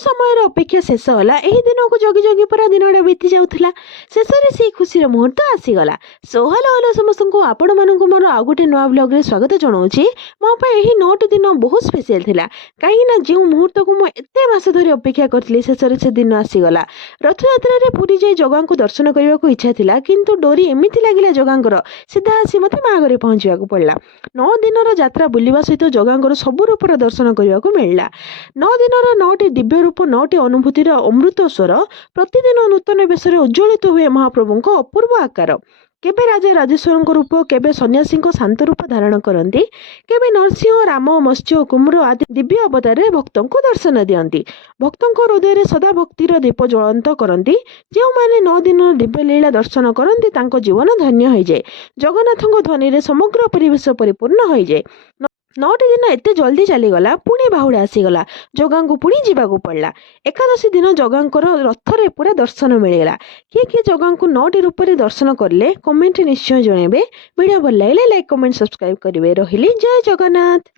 समय अपेक्षा शेष होला। एही दिन को जगी जगी पूरा दिनटा बीती जाउथला। शेषरे से खुशी मुहूर्त आसीगला। सो हेलो हेलो समस्त को आपण मानक मोर आउ गोटे नुआ ब्लॉग रे स्वागत जनाऊँगी। मो पे एही 9टी दिन बहुत स्पेशल थिला। कहीं जो मुहूर्त को मु एते मास धरी अपेक्षा करथली शेषरे से दिन आसीगला। रथयात्रा रे पुरी जाई जगां को दर्शन करने को इच्छा थिला, किंतु डोरी एमिति लागिला जगांकर सीधा आसी मते माँ घरे पहुँचवा को पड़ला। 9 दिनर यात्रा बुलवा सहित जगांकर सब रूपर दर्शन करने को मिलला। 9 दिनर 9टी दिव्य रूप 9टी अनुभूतिर अमृत स्वर प्रतिदिन नूतन बेशरे उज्ज्वलित हुए महाप्रभु को अपूर्व आकार। केबे राजा राजेश्वर रूप, केबे सन्यासी शांत रूप धारण करती, केबे नरसिंह, राम, मत्स्य, कुम्र आदि दिव्य अवतार भक्तों को दर्शन दियंती। भक्तों हृदय सदा भक्तिर दीप ज्वलंत करती। जो मैंने 9 दिन दिव्य लीला दर्शन करती तांको जीवन धन्य हो जाए। जगन्नाथ ध्वनि रे समग्र परिवेश परिपूर्ण हो जाए। 9टी दिन एते जल्दी चलीगला। पुणी बाहुड़ा आसीगला। जगां को पुणी जीवाक पड़ला। एकादशी दिन जगांकर रथरे पूरा दर्शन मिलगला। किए किए जगां को 9टी रूप से दर्शन करले कमेंट निश्चय जनइबे। वीडियो भल लगे लाइक कमेंट सब्सक्राइब करेंगे। रही जय जगन्नाथ।